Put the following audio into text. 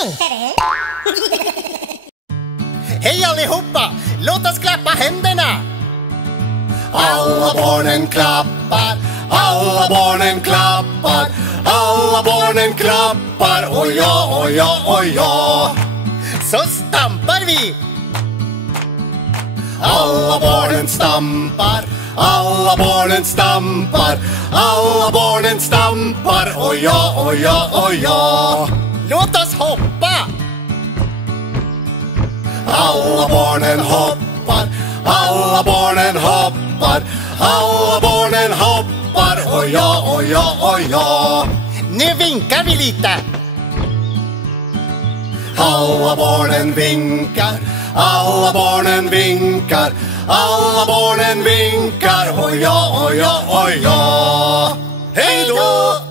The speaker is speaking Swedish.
Hej! Hej allihopa! Låt oss klappa händerna! Alla barnen klappar, alla barnen klappar, alla barnen klappar, och ja, och ja, och ja. Så stampar vi! Alla barnen stampar, alla barnen stampar, alla barnen stampar, och ja, och ja, och ja. Låt oss hoppa! Alla barnen hoppar, alla barnen hoppar, alla barnen hoppar, och ja, och ja, och ja. Nu vinkar vi lite. Alla barnen vinkar, alla barnen vinkar, alla barnen vinkar, och ja, och ja, och ja. Hej då!